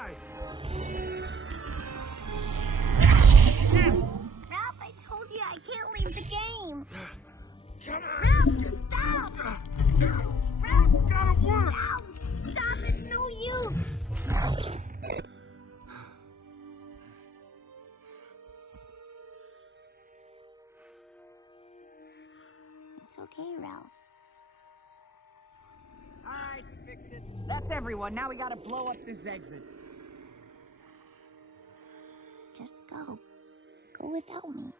die! Ralph, I told you I can't leave the game. Come on! Ralph, just stop! Ouch! Ralph! It's gotta work! Ouch! Stop! It's no use! It's okay, Ralph. Alright, fix it. That's everyone. Now we gotta blow up this exit. Just go. Go without me.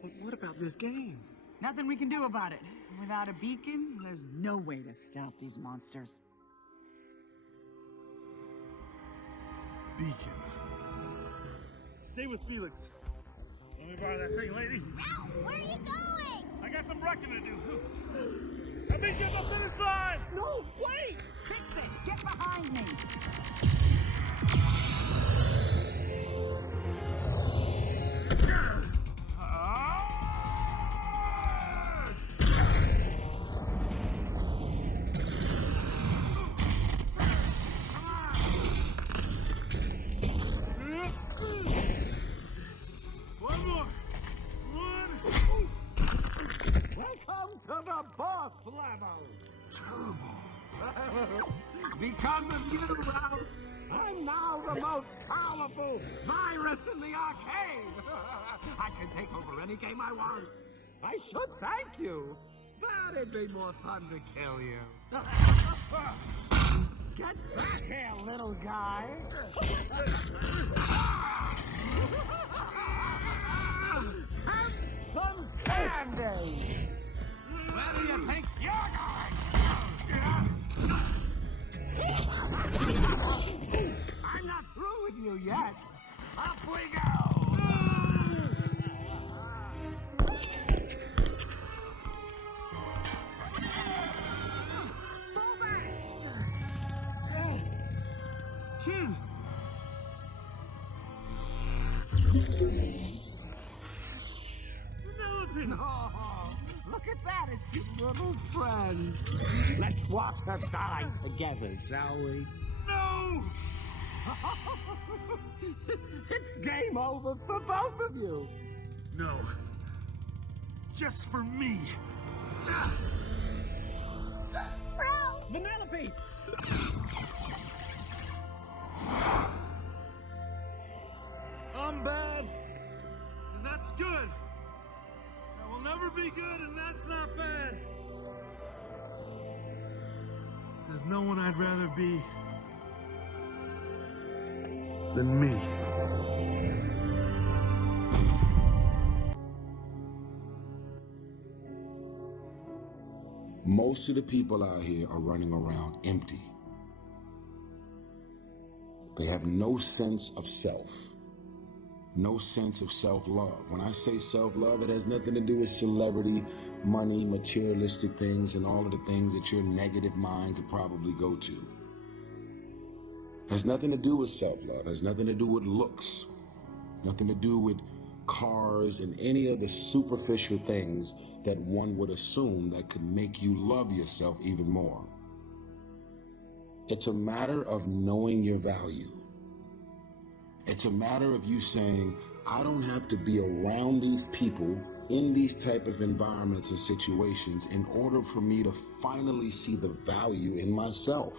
But what about this game? Nothing we can do about it. Without a beacon, there's no way to stop these monsters. Beacon. Stay with Felix. Let me borrow that thing, lady. Ralph, where are you going? I got some wrecking to do. I'll meet you at the finish line! No, wait! Fix it! Get behind me! One more. One. Welcome to the boss level. Turbo. Because of you, Ralph, I'm now the most powerful virus in the arcade. I can take over any game I want. I should thank you, but it'd be more fun to kill you. Get back here, little guy. Have some candy. Where do you think you're going? I'm not through with you yet. Up we go. Kid. Penelope. Oh, look at that. It's your little friend. Let's watch her die together, shall we? No! It's game over for both of you. No. Just for me. Ralph! Penelope! I'm bad, and that's good. I will never be good, and that's not bad. There's no one I'd rather be than me. Most of the people out here are running around empty. They have no sense of self, no sense of self-love. When I say self-love, it has nothing to do with celebrity, money, materialistic things, and all of the things that your negative mind could probably go to. Has nothing to do with self-love, has nothing to do with looks, nothing to do with cars and any of the superficial things that one would assume that could make you love yourself even more. It's a matter of knowing your value. It's a matter of you saying, I don't have to be around these people in these type of environments and situations in order for me to finally see the value in myself.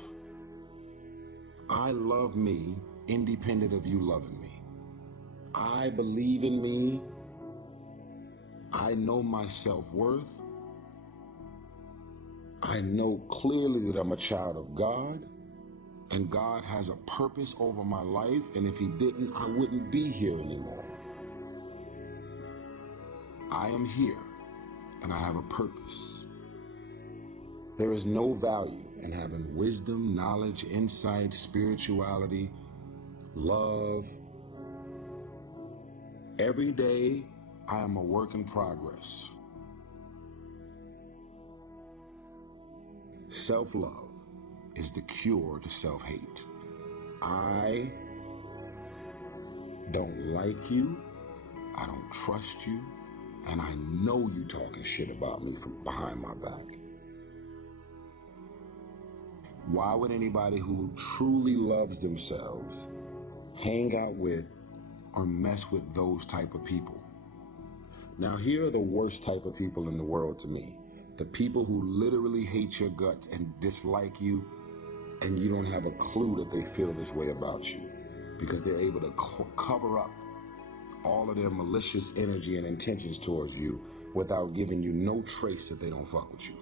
I love me independent of you loving me. I believe in me. I know my self-worth. I know clearly that I'm a child of God, and God has a purpose over my life, and if he didn't, I wouldn't be here anymore. I am here, and I have a purpose. There is no value in having wisdom, knowledge, insight, spirituality, love. Every day, I am a work in progress. Self-love is the cure to self-hate. I don't like you, I don't trust you, and I know you talking shit about me from behind my back. Why would anybody who truly loves themselves hang out with or mess with those type of people? Now, here are the worst type of people in the world to me. The people who literally hate your guts and dislike you, and you don't have a clue that they feel this way about you, because they're able to cover up all of their malicious energy and intentions towards you without giving you no trace that they don't fuck with you.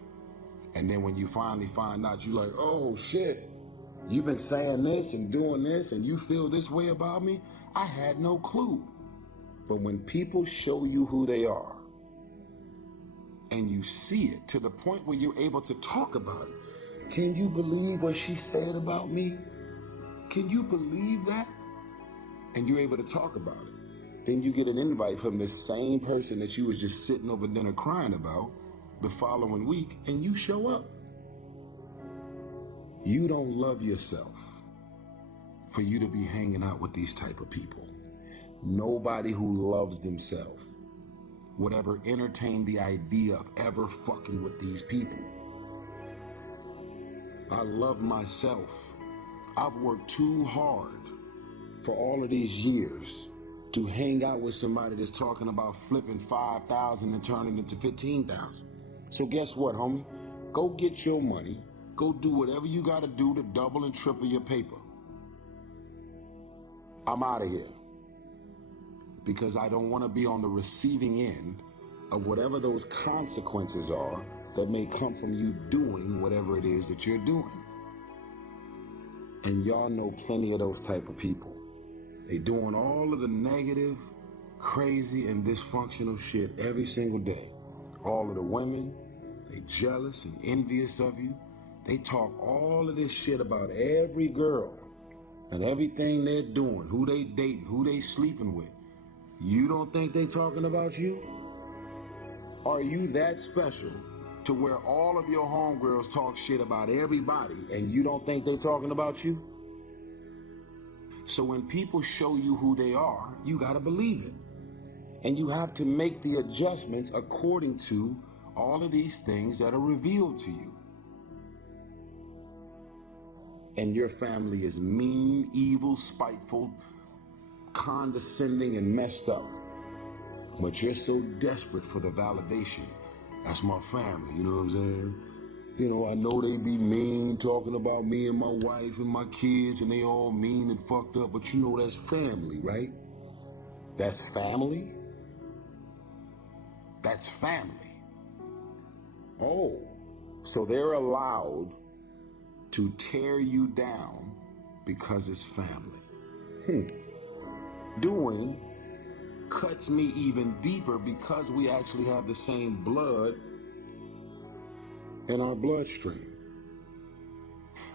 And then when you finally find out, you're like, oh shit, you've been saying this and doing this and you feel this way about me? I had no clue. But when people show you who they are and you see it to the point where you're able to talk about it, can you believe what she said about me? Can you believe that? And you're able to talk about it. Then you get an invite from this same person that you was just sitting over dinner crying about the following week, and you show up. You don't love yourself for you to be hanging out with these type of people. Nobody who loves themselves would ever entertain the idea of ever fucking with these people. I love myself. I've worked too hard for all of these years to hang out with somebody that's talking about flipping 5,000 and turning it to 15,000. So guess what, homie? Go get your money. Go do whatever you got to do to double and triple your paper. I'm out of here. Because I don't want to be on the receiving end of whatever those consequences are that may come from you doing whatever it is that you're doing. And y'all know plenty of those type of people. They doing all of the negative, crazy, and dysfunctional shit every single day. All of the women, they jealous and envious of you. They talk all of this shit about every girl and everything they're doing, who they dating, who they sleeping with. You don't think they talking about you? Are you that special to where all of your homegirls talk shit about everybody and you don't think they talking about you? So when people show you who they are, you gotta believe it. And you have to make the adjustments according to all of these things that are revealed to you. And your family is mean, evil, spiteful, condescending, and messed up. But you're so desperate for the validation. That's my family, you know what I'm saying? You know, I know they be mean, talking about me and my wife and my kids, and they all mean and fucked up, but you know that's family, right? That's family? That's family. Oh, so they're allowed to tear you down because it's family. Doing cuts me even deeper because we actually have the same blood in our bloodstream.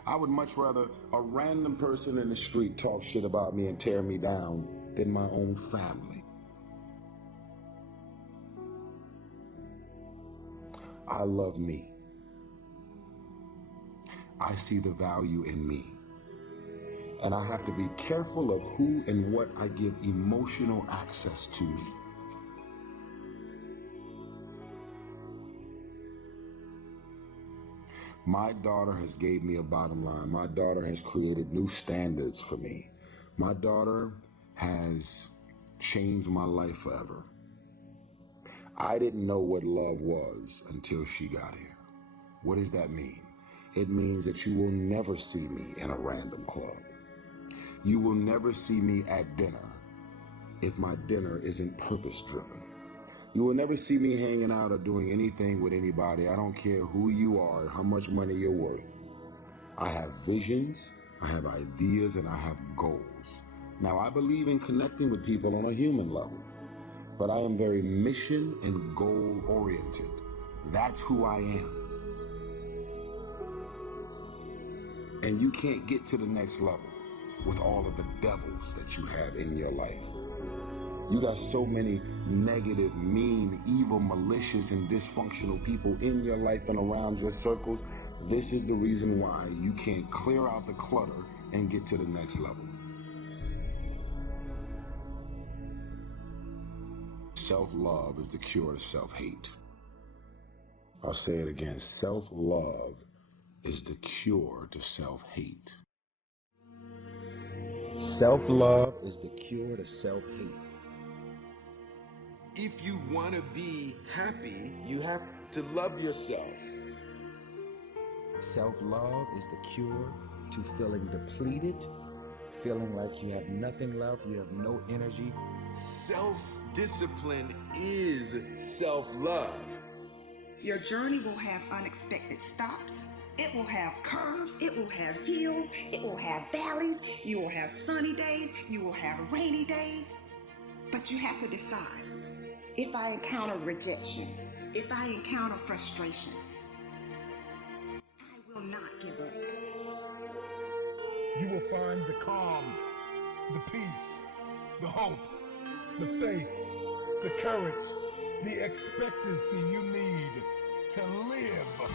I would much rather a random person in the street talk shit about me and tear me down than my own family. I love me. I see the value in me. And I have to be careful of who and what I give emotional access to me. My daughter has gave me a bottom line. My daughter has created new standards for me. My daughter has changed my life forever. I didn't know what love was until she got here. What does that mean? It means that you will never see me in a random club. You will never see me at dinner if my dinner isn't purpose-driven. You will never see me hanging out or doing anything with anybody. I don't care who you are, how much money you're worth. I have visions, I have ideas, and I have goals. Now, I believe in connecting with people on a human level, but I am very mission and goal-oriented. That's who I am. And you can't get to the next level with all of the devils that you have in your life. You got so many negative, mean, evil, malicious, and dysfunctional people in your life and around your circles. This is the reason why you can't clear out the clutter and get to the next level. Self-love is the cure to self-hate. I'll say it again. Self-love is the cure to self-hate. Self-love is the cure to self-hate. If you want to be happy, you have to love yourself. Self-love is the cure to feeling depleted, feeling like you have nothing left, you have no energy. Self-discipline is self-love. Your journey will have unexpected stops. It will have curves. It will have hills. It will have valleys. You will have sunny days. You will have rainy days. But you have to decide. If I encounter rejection, if I encounter frustration, I will not give up. You will find the calm, the peace, the hope, the faith, the courage, the expectancy you need to live.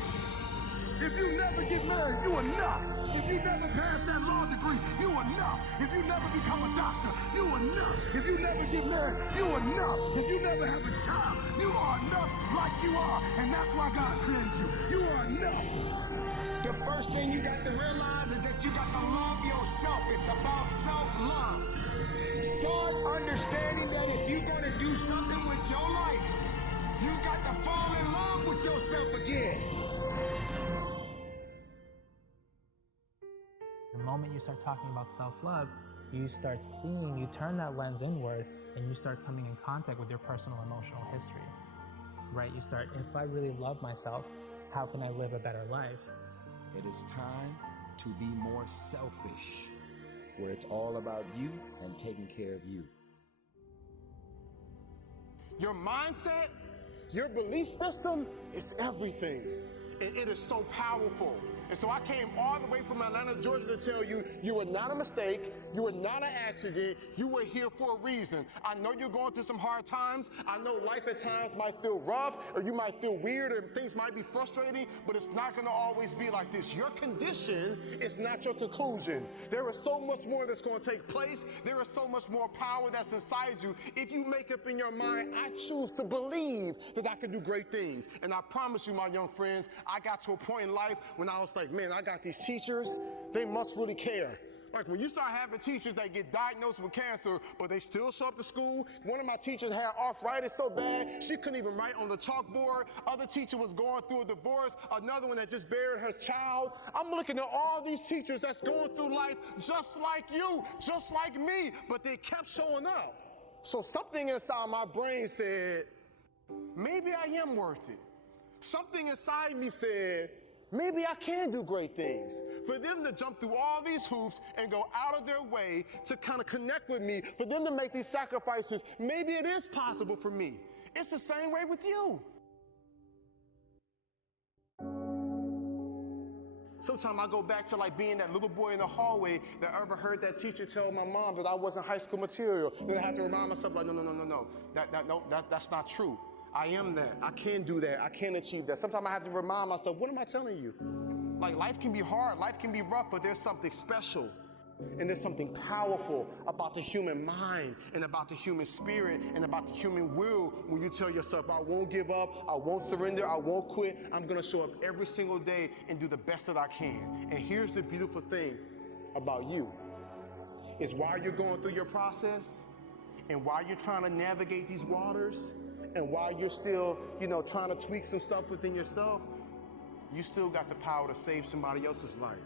If you never get married, you enough. If you never pass that law degree, you enough. If you never become a doctor, you enough. If you never get married, you enough. If you never have a child, you are enough like you are. And that's why God created you. You are enough. The first thing you got to realize is that you got to love yourself. It's about self-love. Start understanding that if you're going to do something with your life, you got to fall in love with yourself again. The moment you start talking about self-love, you start seeing, you turn that lens inward, and you start coming in contact with your personal emotional history, right? You start, if I really love myself, how can I live a better life? It is time to be more selfish, where it's all about you and taking care of you. Your mindset, your belief system is everything. It is so powerful. And so I came all the way from Atlanta, Georgia to tell you, you were not a mistake, you were not an accident, you were here for a reason. I know you're going through some hard times. I know life at times might feel rough, or you might feel weird, or things might be frustrating, but it's not gonna always be like this. Your condition is not your conclusion. There is so much more that's gonna take place. There is so much more power that's inside you. If you make up in your mind, I choose to believe that I can do great things. And I promise you, my young friends, I got to a point in life when I was like, man, I got these teachers, they must really care. Like when you start having teachers that get diagnosed with cancer, but they still show up to school. One of my teachers had arthritis so bad, she couldn't even write on the chalkboard. Other teacher was going through a divorce. Another one that just buried her child. I'm looking at all these teachers that's going through life just like you, just like me, but they kept showing up. So something inside my brain said, maybe I am worth it. Something inside me said, maybe I can do great things. For them to jump through all these hoops and go out of their way to kind of connect with me, for them to make these sacrifices, maybe it is possible for me. It's the same way with you. Sometimes I go back to like being that little boy in the hallway that ever heard that teacher tell my mom that I wasn't high school material. Then I had to remind myself like, no. That's not true. I am that. I can do that. I can achieve that. Sometimes I have to remind myself, what am I telling you? Like life can be hard, life can be rough, but there's something special. And there's something powerful about the human mind and about the human spirit and about the human will when you tell yourself, I won't give up, I won't surrender, I won't quit. I'm going to show up every single day and do the best that I can. And here's the beautiful thing about you is while you're going through your process and while you're trying to navigate these waters, and while you're still, trying to tweak some stuff within yourself, you still got the power to save somebody else's life.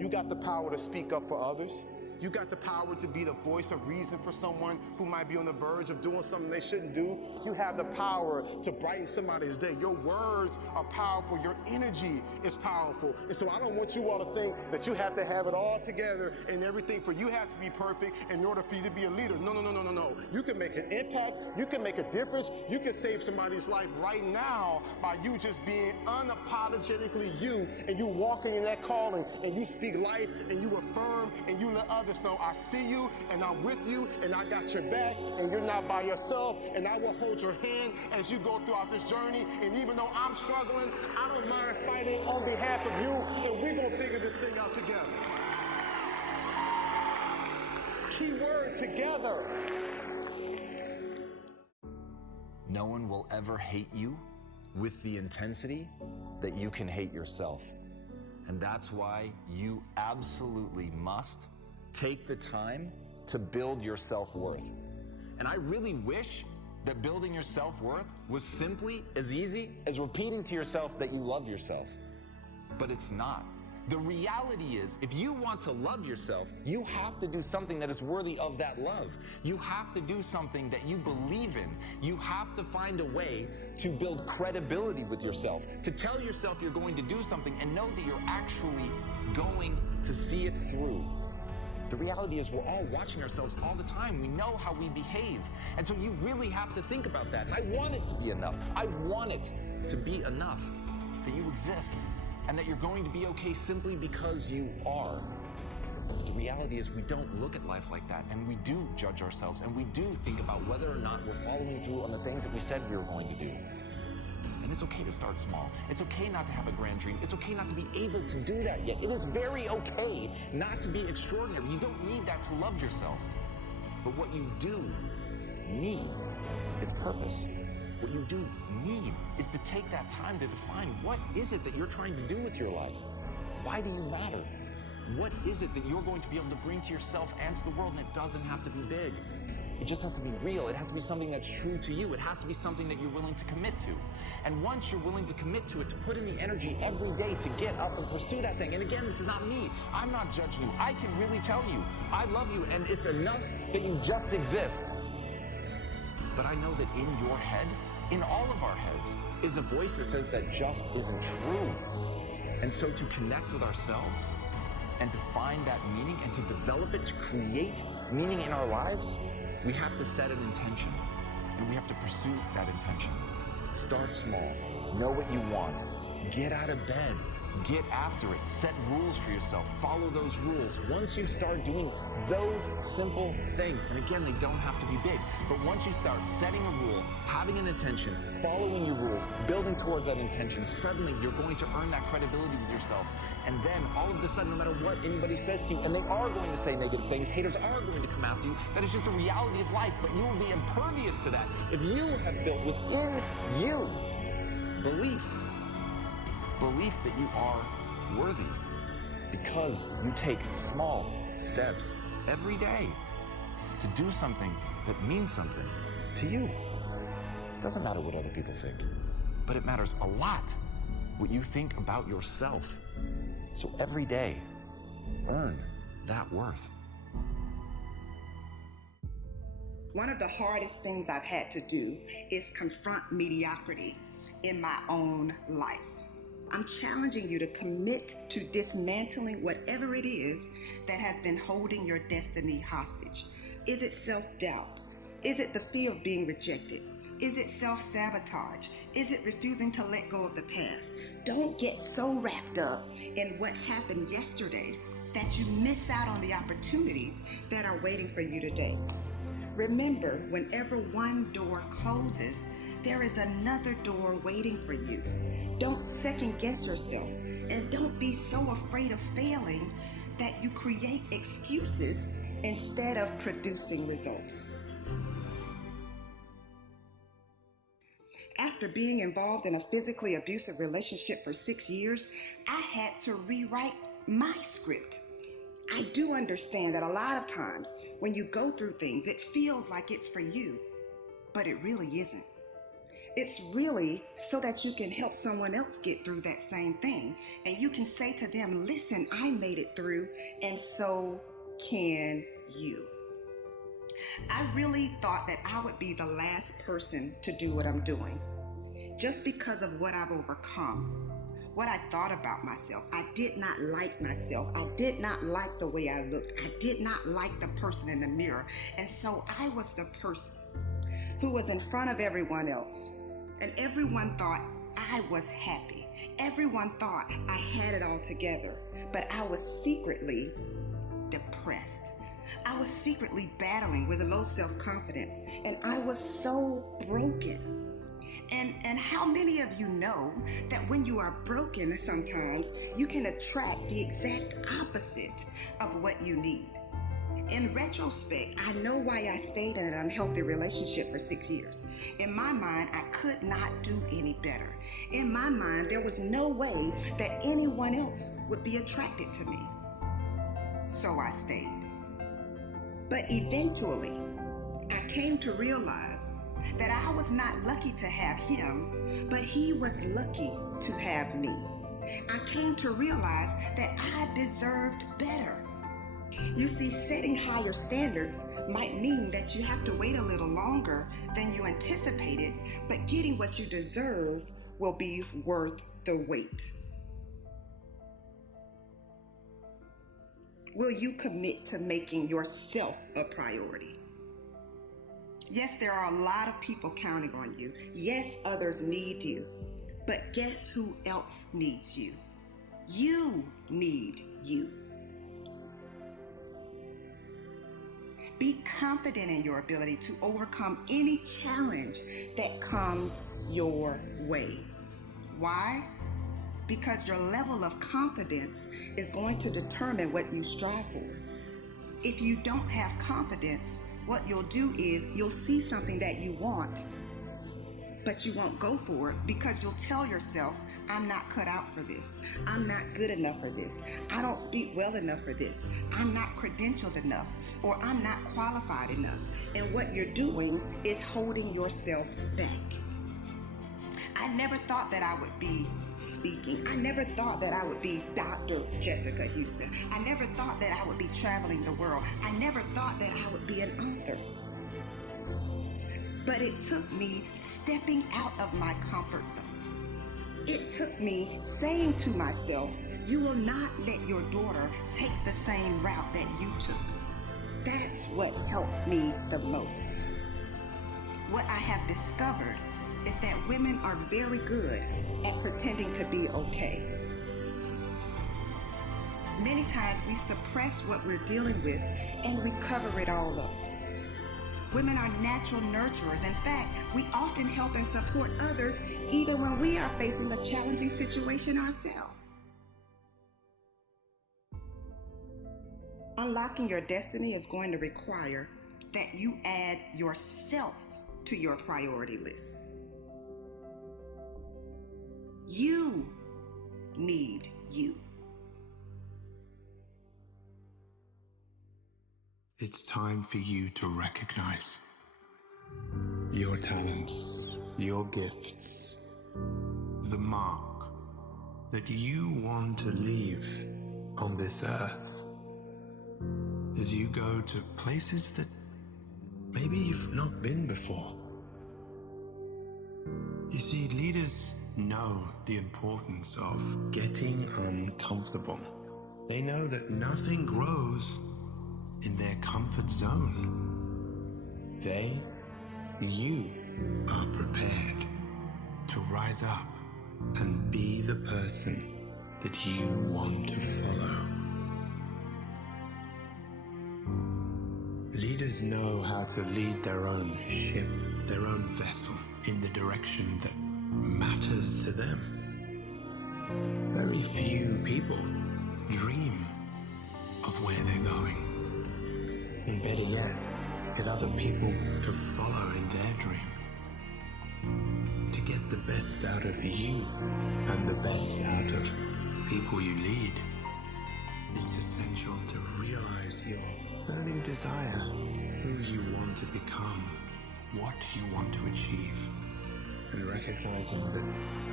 You got the power to speak up for others. You got the power to be the voice of reason for someone who might be on the verge of doing something they shouldn't do. You have the power to brighten somebody's day. Your words are powerful. Your energy is powerful. And so I don't want you all to think that you have to have it all together and everything for you has to be perfect in order for you to be a leader. No. You can make an impact. You can make a difference. You can save somebody's life right now by you just being unapologetically you, and you walking in that calling, and you speak life, and you affirm, and you let others know I see you and I'm with you and I got your back and you're not by yourself, and I will hold your hand as you go throughout this journey. And even though I'm struggling, I don't mind fighting on behalf of you, and we're gonna figure this thing out together. Key word, together. No one will ever hate you with the intensity that you can hate yourself. And that's why you absolutely must take the time to build your self-worth. And I really wish that building your self-worth was simply as easy as repeating to yourself that you love yourself. But it's not. The reality is, if you want to love yourself, you have to do something that is worthy of that love. You have to do something that you believe in. You have to find a way to build credibility with yourself, to tell yourself you're going to do something and know that you're actually going to see it through. The reality is we're all watching ourselves all the time. We know how we behave. And so you really have to think about that. And I want it to be enough. I want it to be enough that you exist and that you're going to be okay simply because you are. But the reality is we don't look at life like that, and we do judge ourselves, and we do think about whether or not we're following through on the things that we said we were going to do. And it's okay to start small. It's okay not to have a grand dream. It's okay not to be able to do that yet. It is very okay not to be extraordinary. You don't need that to love yourself. But what you do need is purpose. What you do need is to take that time to define what is it that you're trying to do with your life? Why do you matter? What is it that you're going to be able to bring to yourself and to the world? And it doesn't have to be big. It just has to be real. It has to be something that's true to you. It has to be something that you're willing to commit to. And once you're willing to commit to it, to put in the energy every day to get up and pursue that thing. And again, this is not me. I'm not judging you. I can really tell you, I love you, and it's enough that you just exist. But I know that in your head, in all of our heads, is a voice that says that just isn't true. And so to connect with ourselves and to find that meaning and to develop it, to create meaning in our lives, we have to set an intention, and we have to pursue that intention. Start small, know what you want, get out of bed, get after it, set rules for yourself, follow those rules. Once you start doing those simple things, and again, they don't have to be big, but once you start setting a rule, having an intention, following your rules, building towards that intention, suddenly you're going to earn that credibility with yourself. And then all of a sudden, no matter what anybody says to you, and they are going to say negative things, haters are going to come after you, that is just a reality of life, but you will be impervious to that if you have built within you belief that you are worthy, because you take small steps every day to do something that means something to you. It doesn't matter what other people think, but it matters a lot what you think about yourself. So every day, earn that worth. One of the hardest things I've had to do is confront mediocrity in my own life. I'm challenging you to commit to dismantling whatever it is that has been holding your destiny hostage. Is it self-doubt? Is it the fear of being rejected? Is it self-sabotage? Is it refusing to let go of the past? Don't get so wrapped up in what happened yesterday that you miss out on the opportunities that are waiting for you today. Remember, whenever one door closes, there is another door waiting for you. Don't second guess yourself, and don't be so afraid of failing that you create excuses instead of producing results. After being involved in a physically abusive relationship for 6 years, I had to rewrite my script. I do understand that a lot of times when you go through things, it feels like it's for you, but it really isn't. It's really so that you can help someone else get through that same thing. And you can say to them, listen, I made it through, and so can you. I really thought that I would be the last person to do what I'm doing, just because of what I've overcome, what I thought about myself. I did not like myself. I did not like the way I looked. I did not like the person in the mirror. And so I was the person who was in front of everyone else. And everyone thought I was happy. Everyone thought I had it all together. But I was secretly depressed. I was secretly battling with a low self-confidence. And I was so broken. And how many of you know that when you are broken sometimes, you can attract the exact opposite of what you need? In retrospect, I know why I stayed in an unhealthy relationship for 6 years. In my mind, I could not do any better. In my mind, there was no way that anyone else would be attracted to me. So I stayed. But eventually, I came to realize that I was not lucky to have him, but he was lucky to have me. I came to realize that I deserved better. You see, setting higher standards might mean that you have to wait a little longer than you anticipated, but getting what you deserve will be worth the wait. Will you commit to making yourself a priority? Yes, there are a lot of people counting on you. Yes, others need you. But guess who else needs you? You need you. Be confident in your ability to overcome any challenge that comes your way. Why? Because your level of confidence is going to determine what you strive for. If you don't have confidence, what you'll do is you'll see something that you want, but you won't go for it because you'll tell yourself, I'm not cut out for this. I'm not good enough for this. I don't speak well enough for this. I'm not credentialed enough, or I'm not qualified enough. And what you're doing is holding yourself back. I never thought that I would be speaking. I never thought that I would be Dr. Jessica Houston. I never thought that I would be traveling the world. I never thought that I would be an author. But it took me stepping out of my comfort zone. It took me saying to myself, you will not let your daughter take the same route that you took. That's what helped me the most. What I have discovered is that women are very good at pretending to be okay. Many times we suppress what we're dealing with and we cover it all up. Women are natural nurturers. In fact, we often help and support others even when we are facing a challenging situation ourselves. Unlocking your destiny is going to require that you add yourself to your priority list. You need you. It's time for you to recognize your talents, your gifts, the mark that you want to leave on this earth as you go to places that maybe you've not been before. You see, leaders know the importance of getting uncomfortable. They know that nothing grows in their comfort zone. You are prepared to rise up and be the person that you want to follow. Leaders know how to lead their own ship, their own vessel, in the direction that matters to them. Very few people dream of where they're going. And better yet, get other people to follow in their dream. To get the best out of you and the best out of people you lead, it's essential to realize your burning desire, who you want to become, what you want to achieve, and recognizing that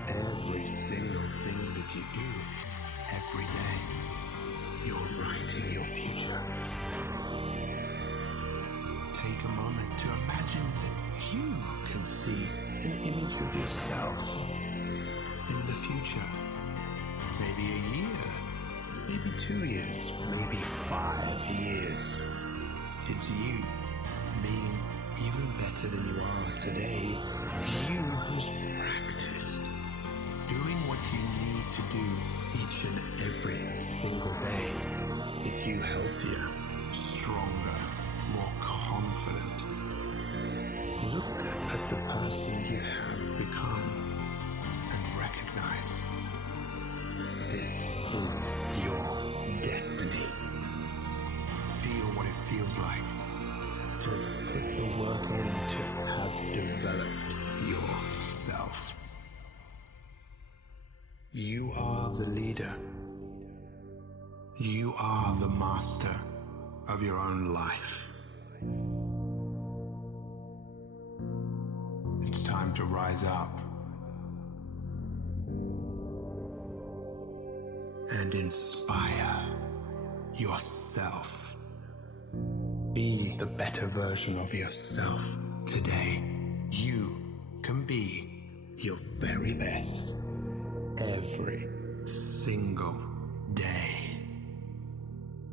every single thing that you do every day, you're writing your future. Take a moment to imagine that you can see an image of yourself in the future. Maybe a year, maybe 2 years, maybe 5 years. It's you being even better than you are today. It's you who's practiced doing what you need to do each and every single day. It's you healthier, stronger, more confident. Look at the person you have become and recognize this is your destiny. Feel what it feels the leader. You are the master of your own life. It's time to rise up and inspire yourself. Be the better version of yourself today. You can be your very best every single day.